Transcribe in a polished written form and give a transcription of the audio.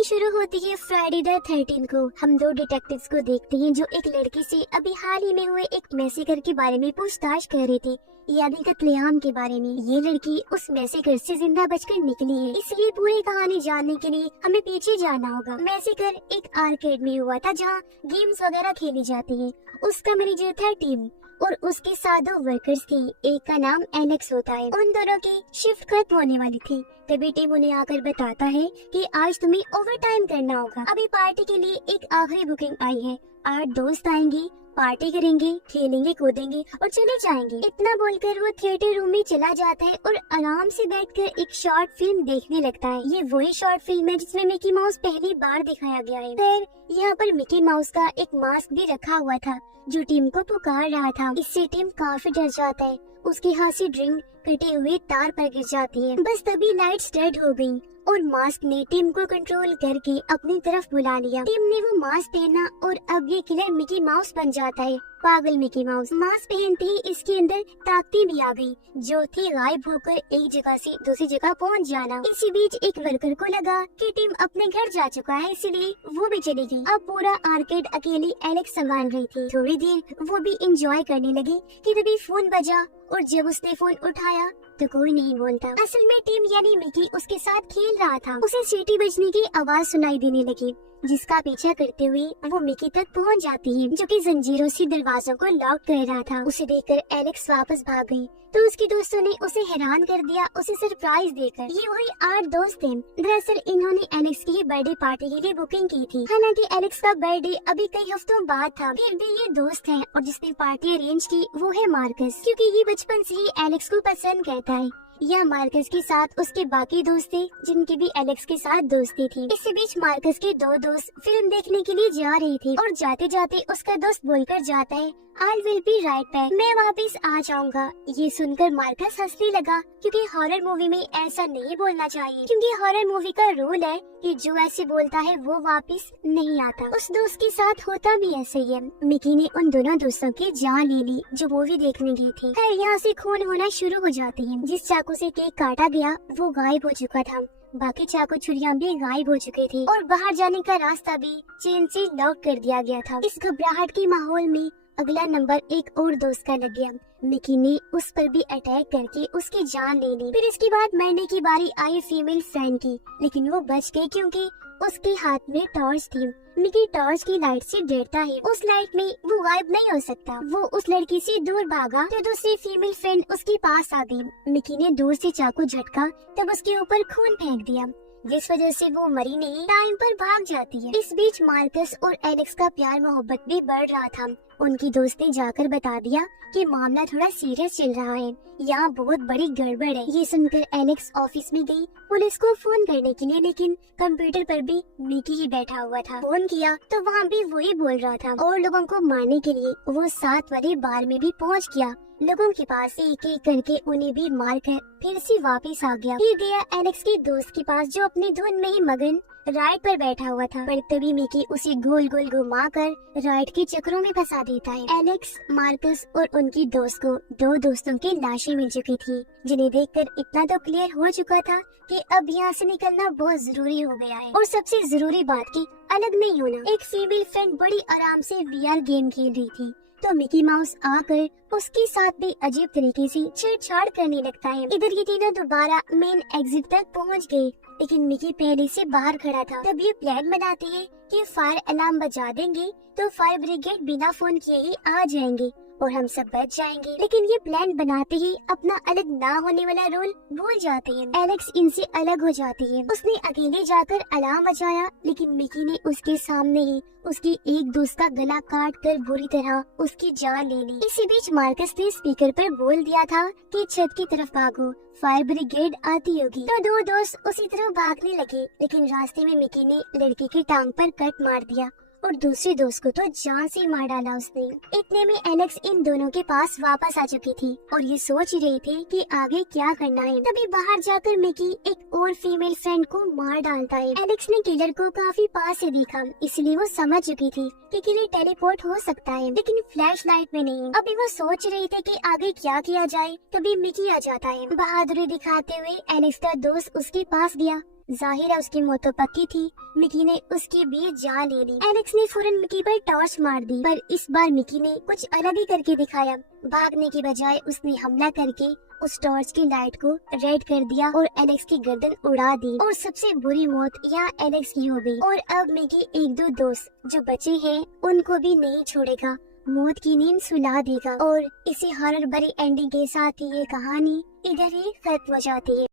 कहानी शुरू होती है फ्राइडे द 13 को। हम दो डिटेक्टिव्स को देखते हैं जो एक लड़की से अभी हाल ही में हुए एक मैसेकर के बारे में पूछताछ कर रहे थे, यानी कत्लेआम के बारे में। ये लड़की उस मैसेकर से जिंदा बचकर निकली है, इसलिए पूरी कहानी जानने के लिए हमें पीछे जाना होगा। मैसेकर एक आर्केड में हुआ था जहाँ गेम्स वगैरह खेली जाती है। उसका मैनेजर था टिम और उसके साथ दो वर्कर्स थे, एक का नाम एलेक्स होता है। उन दोनों की शिफ्ट खत्म होने वाली थी, तभी टिम उन्हें आकर बताता है कि आज तुम्हें ओवर टाइम करना होगा। अभी पार्टी के लिए एक आखिरी बुकिंग आई है, 8 दोस्त आएंगे, पार्टी करेंगे, खेलेंगे, कूदेंगे और चले जाएंगे। इतना बोलकर वो थिएटर रूम में चला जाता है और आराम से बैठकर एक शॉर्ट फिल्म देखने लगता है। ये वही शॉर्ट फिल्म है जिसमें मिकी माउस पहली बार दिखाया गया है। फिर यहाँ पर मिकी माउस का एक मास्क भी रखा हुआ था जो टिम को पुकार रहा था। इससे टिम काफी डर जाता है, उसके हाथ से ड्रिंक कटे हुए तार पर गिर जाती है। बस तभी लाइट्स डेड हो गई और मास्क ने टिम को कंट्रोल करके अपनी तरफ बुला लिया। टिम ने वो मास्क पहना और अब ये किलर मिकी माउस बन जाता है, पागल मिकी माउस। मास्क पहनते ही इसके अंदर ताकतें भी आ गई, जो थी गायब होकर एक जगह से दूसरी जगह पहुंच जाना। इसी बीच एक वर्कर को लगा कि टिम अपने घर जा चुका है, इसलिए वो भी चली गई। अब पूरा आर्केड अकेली एलेक्स संभाल रही थी। थोड़ी देर वो भी एंजॉय करने लगी कि तभी फोन बजा और जब उसने फोन उठाया तो कोई नहीं बोलता। असल में टिम यानी मिकी उसके साथ खेल रहा था। उसे सीटी बजने की आवाज सुनाई देने लगी, जिसका पीछा करते हुए वो मिकी तक पहुंच जाती है, जो कि जंजीरों से दरवाजों को लॉक कर रहा था। उसे देखकर एलेक्स वापस भाग गई तो उसके दोस्तों ने उसे हैरान कर दिया, उसे सरप्राइज देकर। ये वही 8 दोस्त थे। दरअसल इन्होंने एलेक्स की बर्थडे पार्टी के लिए बुकिंग की थी। हालांकि एलेक्स का बर्थडे अभी कई हफ्तों बाद था, फिर भी ये दोस्त हैं और जिसने पार्टी अरेंज की वो है मार्कस, क्योंकि ये बचपन से ही एलेक्स को पसंद करता है। या मार्कस के साथ उसके बाकी दोस्त थे जिनकी भी एलेक्स के साथ दोस्ती थी। इसी बीच मार्कस के 2 दोस्त फिल्म देखने के लिए जा रहे थे और जाते जाते उसका दोस्त बोलकर जाता है, I will be right back, मैं वापस आ जाऊंगा। ये सुनकर मार्कस हंसने लगा, क्योंकि हॉरर मूवी में ऐसा नहीं बोलना चाहिए, क्योंकि हॉरर मूवी का रूल है कि जो ऐसे बोलता है वो वापस नहीं आता। उस दोस्त के साथ होता भी ऐसे ही है। मिकी ने उन दोनों दोस्तों की जान ले ली जो मूवी देखने गई थी। खैर यहाँ से खून होना शुरू हो जाती है। जिस चाकू से केक काटा गया वो गायब हो चुका था, बाकी चाकू छुरियां भी गायब हो चुके थे और बाहर जाने का रास्ता भी चेन से लॉक कर दिया गया था। इस घबराहट के माहौल में अगला नंबर एक और दोस्त का लग गया। मिकी ने उस पर भी अटैक करके उसकी जान ले ली। फिर इसके बाद मरने की बारी आई फीमेल फ्रेंड की, लेकिन वो बच गई क्योंकि उसके हाथ में टॉर्च थी। मिकी टॉर्च की लाइट से डरता है, उस लाइट में वो गायब नहीं हो सकता। वो उस लड़की से दूर भागा तो दूसरी फीमेल फ्रेंड उसके पास आ गई। मिकी ने दूर से चाकू झटका, तब उसके ऊपर खून फेंक दिया, जिस वजह से वो मरी नहीं, टाइम पर भाग जाती है। इस बीच मार्कस और एलेक्स का प्यार मोहब्बत भी बढ़ रहा था। उनकी दोस्त ने जाकर बता दिया कि मामला थोड़ा सीरियस चल रहा है, यहाँ बहुत बड़ी गड़बड़ है। ये सुनकर एलेक्स ऑफिस में गई पुलिस को फोन करने के लिए, लेकिन कंप्यूटर पर भी मिकी ही बैठा हुआ था। फोन किया तो वहाँ भी वही बोल रहा था और लोगों को मारने के लिए वो 7 वाले बार में भी पहुँच गया। लोगों के पास से एक एक करके उन्हें भी मार कर फिर से वापस आ गया। फिर गया एलेक्स के दोस्त के पास जो अपनी धुन में ही मगन राइड पर बैठा हुआ था, पर तभी मिकी उसे गोल गोल घुमा कर राइड के चक्रों में फंसा देता है। एलेक्स, मार्कस और उनकी दोस्त को 2 दोस्तों की लाशें मिल चुकी थी, जिन्हें देखकर इतना तो क्लियर हो चुका था कि अब यहाँ से निकलना बहुत जरूरी हो गया है। और सबसे जरूरी बात की अलग नहीं होना। एक फीमेल फ्रेंड बड़ी आराम से VR गेम खेल रही थी तो मिकी माउस आकर उसके साथ भी अजीब तरीके से छेड़छाड़ करने लगता है। इधर ये तीनों दोबारा मेन एग्जिट तक पहुंच गए, लेकिन मिकी पहले से बाहर खड़ा था। तब ये प्लान बनाती है कि फायर अलार्म बजा देंगे तो फायर ब्रिगेड बिना फोन किए ही आ जाएंगे और हम सब बच जाएंगे। लेकिन ये प्लान बनाते ही अपना अलग ना होने वाला रोल भूल जाते हैं। एलेक्स इनसे अलग हो जाती है। उसने अकेले जाकर अलार्म बजाया, लेकिन मिकी ने उसके सामने ही उसकी एक दोस्त का गला काट कर बुरी तरह उसकी जान ले ली। इसी बीच मार्कस ने स्पीकर पर बोल दिया था कि छत की तरफ भागो, फायर ब्रिगेड आती होगी। तो 2 दोस्त उसी तरफ भागने लगे, लेकिन रास्ते में मिकी ने लड़की की टांग पर कट मार दिया और दूसरे दोस्त को तो जान से मार डाला उसने। इतने में एलेक्स इन दोनों के पास वापस आ चुकी थी और ये सोच रही थी कि आगे क्या करना है। तभी बाहर जाकर मिकी एक और फीमेल फ्रेंड को मार डालता है। एलेक्स ने किलर को काफी पास से देखा, इसलिए वो समझ चुकी थी कि किलर टेलीपोर्ट हो सकता है, लेकिन फ्लैश लाइट में नहीं। अभी वो सोच रही थी कि आगे क्या किया जाए, तभी मिकी आ जाता है। बहादुरी दिखाते हुए एलेक्स का दोस्त उसके पास गया, जाहिर है उसकी मौत तो पक्की थी। मिकी ने उसकी भी जान ले ली। एलेक्स ने फौरन मिकी पर टॉर्च मार दी, पर इस बार मिकी ने कुछ अलग ही करके दिखाया। भागने की बजाय उसने हमला करके उस टॉर्च की लाइट को रेड कर दिया और एलेक्स की गर्दन उड़ा दी। और सबसे बुरी मौत यहाँ एलेक्स की हो गई। और अब मिकी एक दो दोस्त जो बचे हैं उनको भी नहीं छोड़ेगा, मौत की नींद सुला देगा। और इसी हॉरर भरी एंडिंग के साथ ही ये कहानी इधर ही खत्म हो जाती है।